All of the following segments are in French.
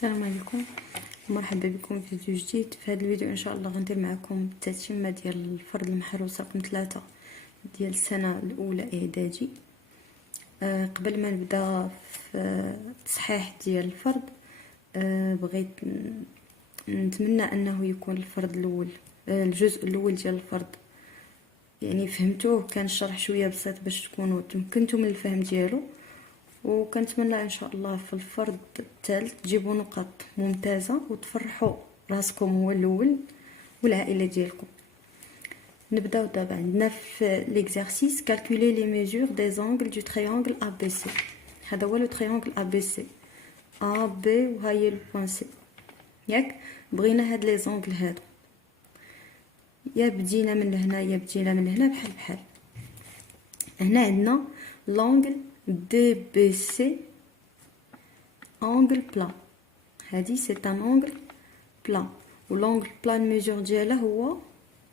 السلام عليكم، مرحبا بكم في فيديو جديد. في هذا الفيديو ان شاء الله غندير معكم التتمه ديال الفرد المحروس رقم 3 ديال السنه الاولى اعدادي. قبل ما نبدا في التصحيح ديال الفرد، بغيت نتمنى انه يكون الفرد الاول، الجزء الاول ديال الفرد يعني فهمتوه، كان الشرح شويه بسيط باش تكونوا تمكنتوا من الفهم ديالو، وكنتمنى ان شاء الله في الفرد الثالث تجيبوا نقاط ممتازه وتفرحوا راسكم هو الاول والعائله ديالكم. نبداو دابا. عندنا في ليكزارسيس كالكولي لي ميزور دي زانغل دو تريانغل ا بي سي. هذا هو لو تريانغل ا بي سي، ا بي وها هي لو بوين سي. ياك بغينا هاد لي زانغل هادو، يا بدينا من هنا يا بدينا من هنا بحال بحال. هنا عندنا لونغل دي بي سي angle plat. هادي سي ان angle plat و l'angle plat mesure ديالها هو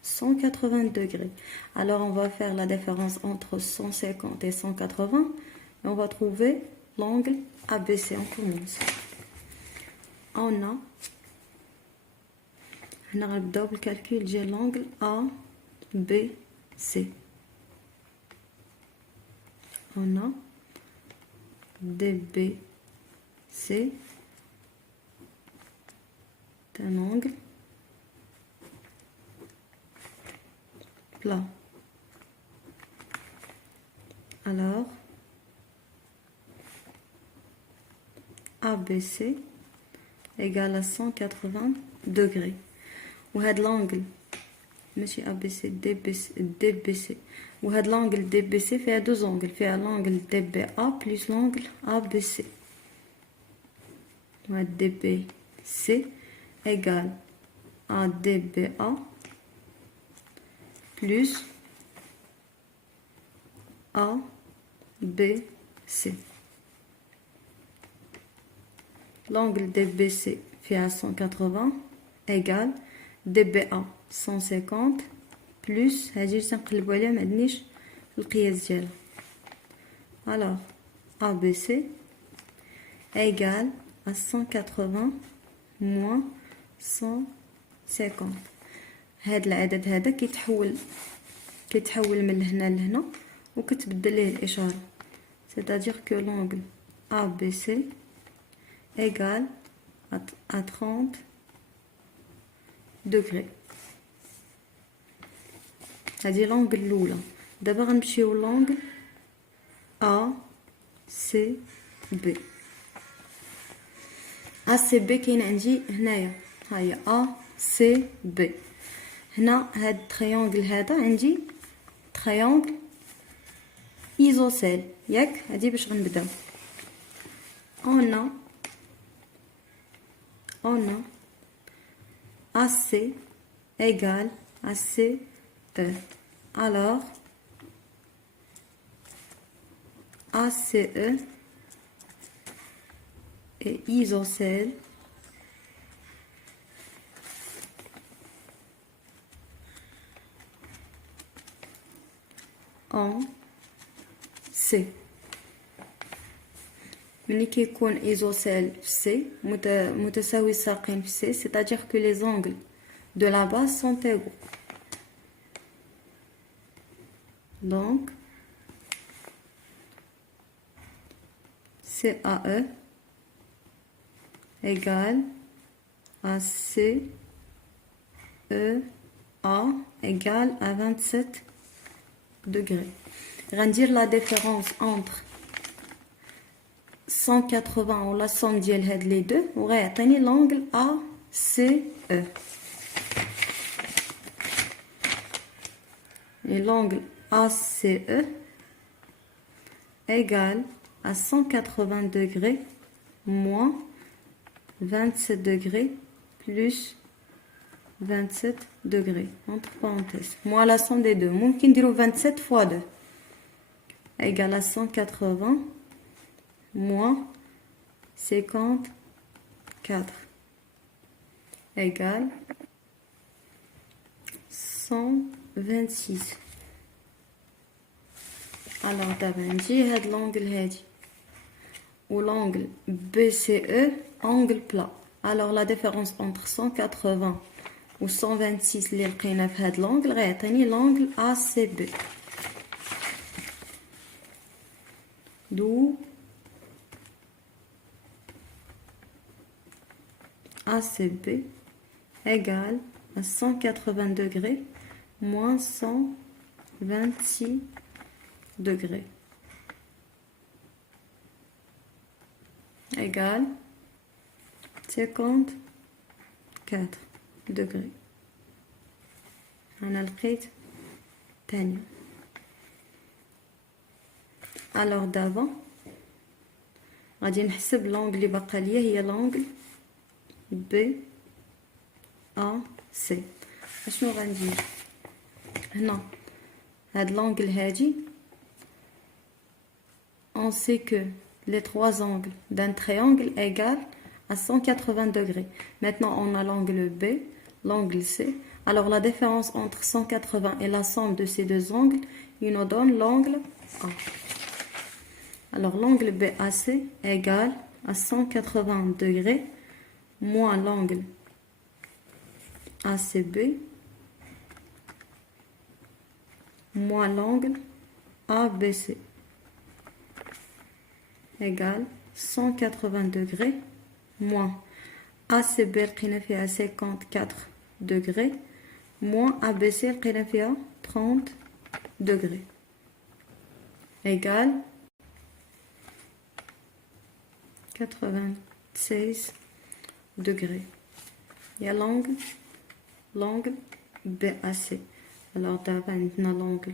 180 degrés. Alors on va faire la différence entre 150 et 180 et on va trouver l'angle ABC. On commence. On a هنا غنبداو بالكالكول ديال l'angle ABC. On a DB c'est un angle plat. Alors ABC égale à 180 degrés. وهاد l'angle ماشي ABC DBC. وهاد l'angle DBC فيها deux angles، فيها l'angle DBA plus l'angle ABC. DBC égale à DBA plus ABC. L'angle DBC fait à 180 égale DBA 150 plus هاجي تنقلبوا عليها ما عندنيش القياس ديالها. alors ABC égale à 180 moins 150. هاد العدد هذا كيتحول من هنا لهنا وكتبدل ليه الاشاره، c'est-à-dire que l'angle ABC égale à 30 degrés. هذه l'angle الاولى. دابا غنمشيو l'angle ACB. ACB كاين عندي هنايا، ها هي ACB. هنا هاد التريانغل هذا عندي تريانغل ايزوسيل، ياك هادي باش غنبداو. on a AC égale à CE. alors ACE et isocèle en C. ملي كيكون isocèle في C متساوي الساقين في C، c'est-à-dire que les angles de la base sont égaux. donc CAE égale à CEA égale à 27 degrés. غندير la différence entre 180 و la somme ديال هاد لي دو وغيعطيني l'angle ACE. et l'angle ACE égale à 180 degrés moins 27 degrés plus 27 degrés entre parenthèses moins la somme des deux. ممكن نديرو 27 fois 2 égale à 180 moins 54 égale 126. alors دابا نجي هاد l'angle هادي و l'angle BCE angle plat. Alors la différence entre 180 و 126 اللي لقينا في هذا l'angle غيعطيني l'angle ACB. d'où ACB égale à 180 degrés moins 126 degrés égale 54 degrés. أنا لقيت تاني. alors d'abord غادي نحسب l'angle اللي بقى ليا هي l'angle BAC. اشنو غندير هنا هاد l'angle هادي on sait que les trois angles d'un triangle égale à 180 degrés. Maintenant on a l'angle B, l'angle C. Alors la différence entre 180 et la somme de ces deux angles, il nous donne l'angle A. Alors l'angle BAC égale à 180 degrés moins l'angle ACB moins l'angle ABC égale 180 degrés moins ACB لقينا فيها 54 degrés moins ABC لقينا فيها 30 degrés égale 96 degrés. Il y a l'angle BAC. Alors d'abord maintenant l'angle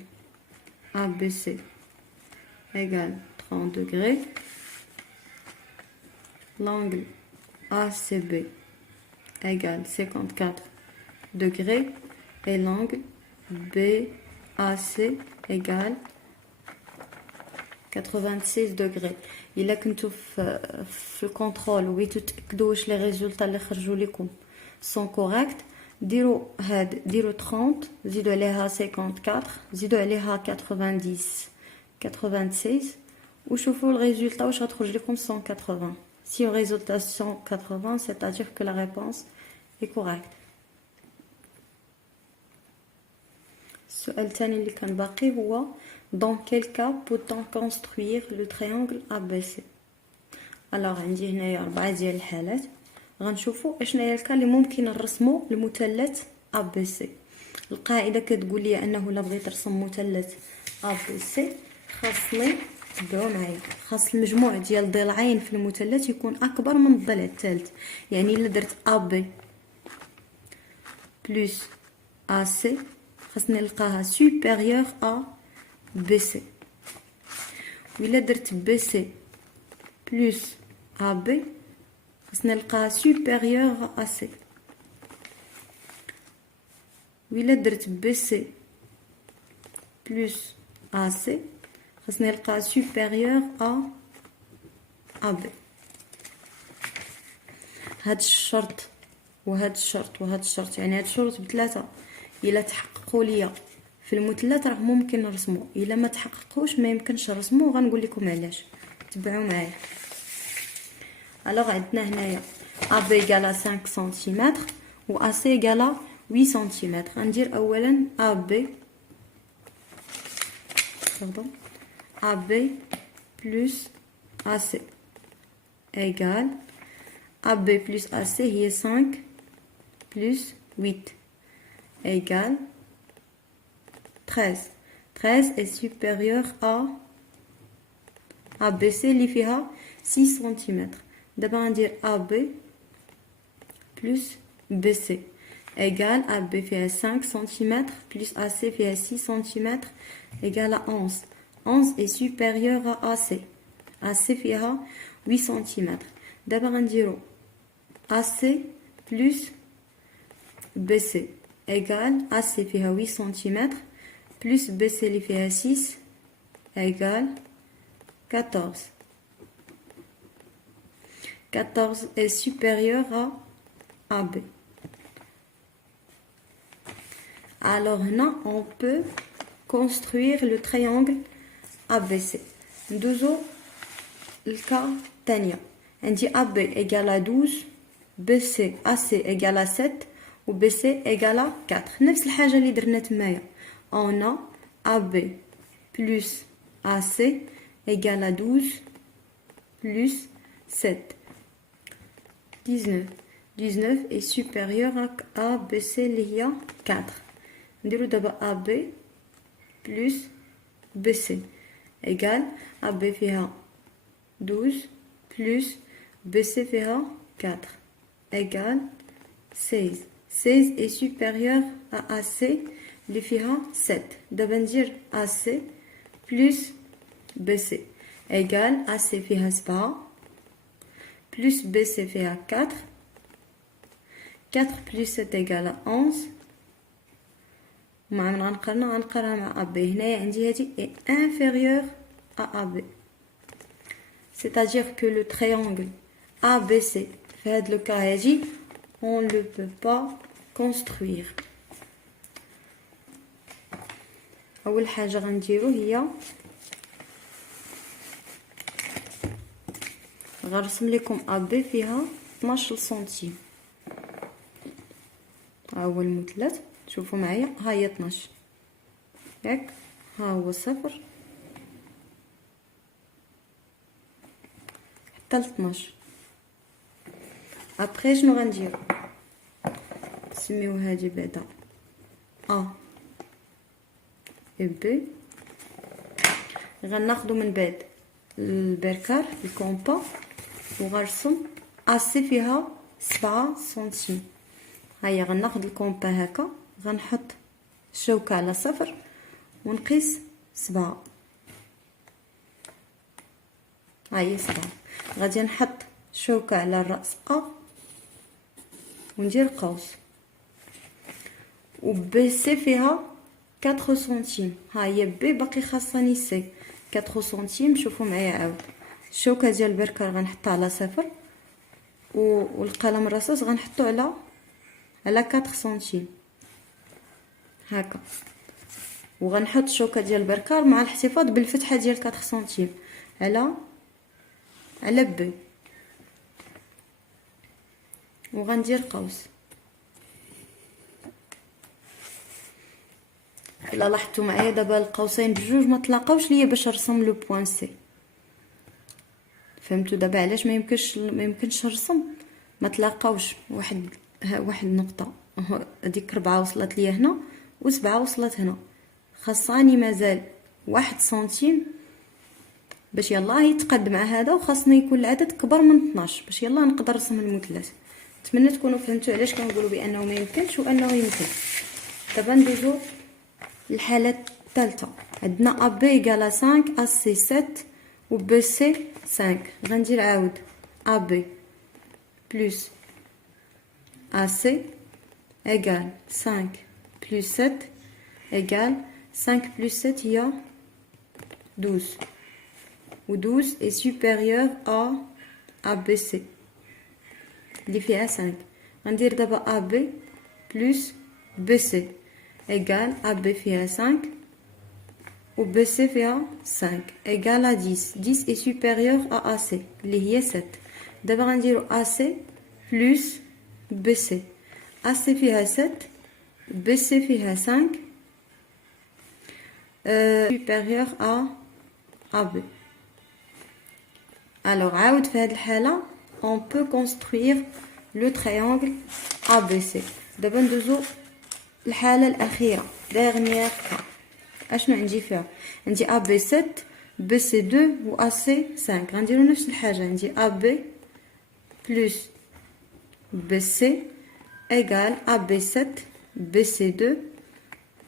ABC égale 30 degrés. L'angle ACB égale 54 degrés et l'angle BAC égale 86 degrés. إلا كنتو في الكونترول وبغيتو تاكدوا واش لي ريزولطا اللي خرجوا لكم سون كوريكت ديروا 30 زيدوا عليها 54 زيدوا عليها 96 وشوفوا الريزولطا واش غتخرج لكم 180. Si le résultat 180, c'est-à-dire que la réponse est correcte. السؤال الثاني اللي كان باقي هو dans quel cas peut-on construire le triangle ABC. alors عندي هنايا 4 ديال الحالات غنشوفوا اشنا هي الكا اللي ممكن نرسموا المثلث ABC. القاعده كتقول لي انه الا بغيت نرسم مثلث ABC خاصني تبعوا معايا خاص المجموع ديال ضلعين في المثلث يكون اكبر من الضلع الثالث. يعني الا درت AB plus AC خاصني نلقاها supérieur à BC. وإلا درت BC plus AB خاصني نلقاها supérieur à AC. وإلا درت BC plus AC خاصني نلقاها supérieur à AB. هاد الشرط وهاد الشرط وهاد الشرط يعني هاد الشروط بثلاثه الا تحققوا ليا في المثلث راه ممكن نرسمو. الا ما تحققوش ما يمكنش نرسمو وغنقول لكم علاش. تبعوا معايا. الوغ عندنا هنايا AB égale 5 سم و AC égale 8 سم. غندير اولا AB plus AC égale AB plus AC هي 5 plus 8 égale 13. 13 est supérieur à ABC اللي فيها 6 سم. دابا غندير AB plus BC égale AB فيها 5 سم plus AC فيها 6 سم égale à 11. 11 est supérieur à AC. AC فيها 8 سم. دابا غنديرو AC plus BC égale AC فيها 8 سم plus BC اللي فيها 6 égale 14. 14 est supérieur à AB. Alors là, on peut construire le triangle ABC. ندوزو الكا الثانية. عندي AB égale à 12 BC AC égale à 7 و BC égale à 4 نفس الحاجة اللي درنا تمايا on a AB plus AC égale à 12 plus 7 19 19 est supérieur à BC اللي هي 4 نديرو دابا AB plus BC égale AB فيها 12 plus BC فيها 4 égale 16 16 est supérieur à AC اللي فيها 7 دابا ندير AC plus BC égale AC فيها 7 plus BC فيها 4 4 plus 7 égale à 11 مع من غنقرنها مع AB هنايا عندي هادي est inférieur à AB c'est-à-dire que le triangle ABC في هاد le cas هادي on ne peut pas construire اول حاجه غنديرو هي غنرسم لكم AB فيها 12 سنتيم ها هو المثلث شوفوا معايا ها هي 12 ياك ها هو صفر حتى ل 12 ابري شنو غندير نسميو هادي بعدا A و B غناخدو من بعد البركار الكومبا وغنرسم AC فيها 7 سنتيم هيا غناخد الكومبا هكا غنحط الشوكة على صفر ونقيس 7 هاهي 7 غادي نحط الشوكة على الرأس A وندير قوس و BC فيها 4 سنتيم ها هي بي باقي خاصني سي 4 سنتيم شوفوا معايا عاود الشوكه ديال البركار غنحطها على صفر والقلم الرصاص غنحطو على 4 سنتيم هكا وغنحط الشوكه ديال البركار مع الاحتفاظ بالفتحه ديال 4 سنتيم على بي وغندير قوس الا لاحظتوا معايا دابا القوسين بجوج ما تلاقاوش ليا باش نرسم لو بوين سي فهمتوا دابا علاش ما يمكنش نرسم ما تلاقاوش واحد النقطه هذيك 4 وصلت ليا هنا و7 وصلت هنا خاصاني مازال 1 سنتيم باش يلاه يتقاد مع هذا وخاصني يكون العدد كبر من 12 باش يلاه نقدر نرسم المثلث نتمنى تكونوا فهمتوا علاش كنقولوا بانه ما يمكنش وانه يمكن دابا ندوزو الحالة الثالثة عندنا AB égale à 5 AC 7 و BC 5 غندير عاود AB plus AC égale 5 plus 7 égale 5 plus 7 هي 12 و 12 est supérieur à ABC اللي فيها 5 غندير دابا AB plus BC égale AB فيها 5 و BC فيها 5 égale à 10 10 est supérieur à AC اللي هي 7 دابا غنديرو AC plus BC AC فيها 7 BC فيها 5 supérieur à AB alors عاود في هذه الحالة on peut construire le triangle ABC دابا ندوزو الحالة الأخيرة dernière cas اشنو عندي فيها عندي AB 7 BC 2 و AC 5 غنديرو نفس الحاجة عندي AB plus BC égale AB 7 BC 2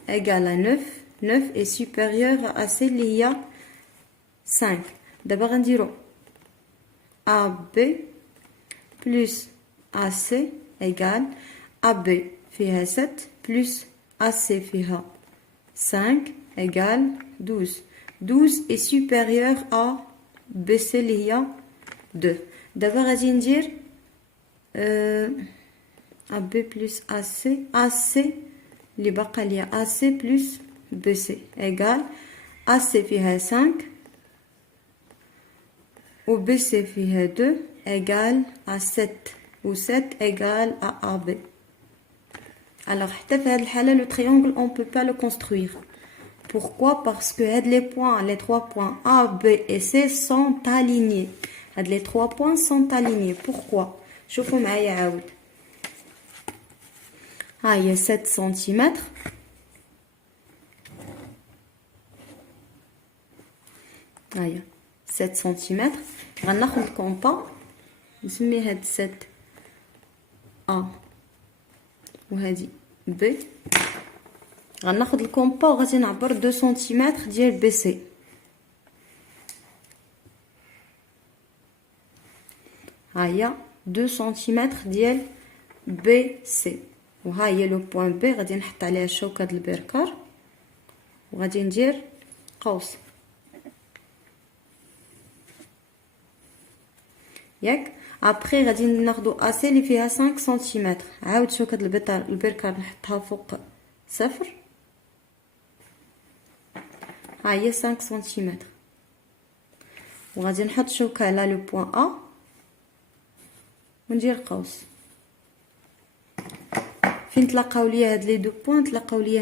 égale à 9 9 est supérieur à AC اللي هي 5 دابا غنديرو AB plus AC égale AB فيها 7 plus AC فيها 5 égale 12 12 est supérieur à BC اللي هي 2 دابا غادي ندير AB plus AC AC اللي باقا ليا AC plus BC égale AC فيها 5 و BC فيها 2 égale à 7 ou 7 égale à AB. Alors, حتى في هذه الحالة le triangle on peut pas le construire. Pourquoi? Parce que les trois points A, B et C sont alignés. Les trois points sont alignés. Pourquoi? شوفوا معايا عاود. ها هي 7 سنتيمتر. ها هي 7 سنتيمتر. غناخد الكومبا نسمي هاد 7 A وهذه B. غناخد الكومبا وغادي نعبر 2 سنتيمتر ديال بي سي. ها هي 2 سنتيمتر ديال بي سي. وها هي لو بوين بي غادي نحط عليها الشوكه د البركار وغادي ندير قوس ياك. ابري غادي ناخدو اسي اللي فيها 5 سنتيمتر. عاود شوكه البركار نحطها فوق صفر. ها هي 5 سنتيمتر وغادي نحط شوكه على لو بوين ا وندير قوس. فين تلاقاو ليا هاد لي دو بوين؟ تلاقاو ليا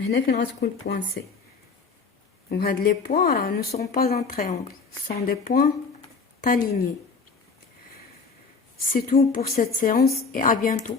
هنا فين غتكون بوين سي. وهاد لي بوين راه نو سون با ان تريانgle, سون دي بوين alignés. C'est tout pour cette séance et à bientôt.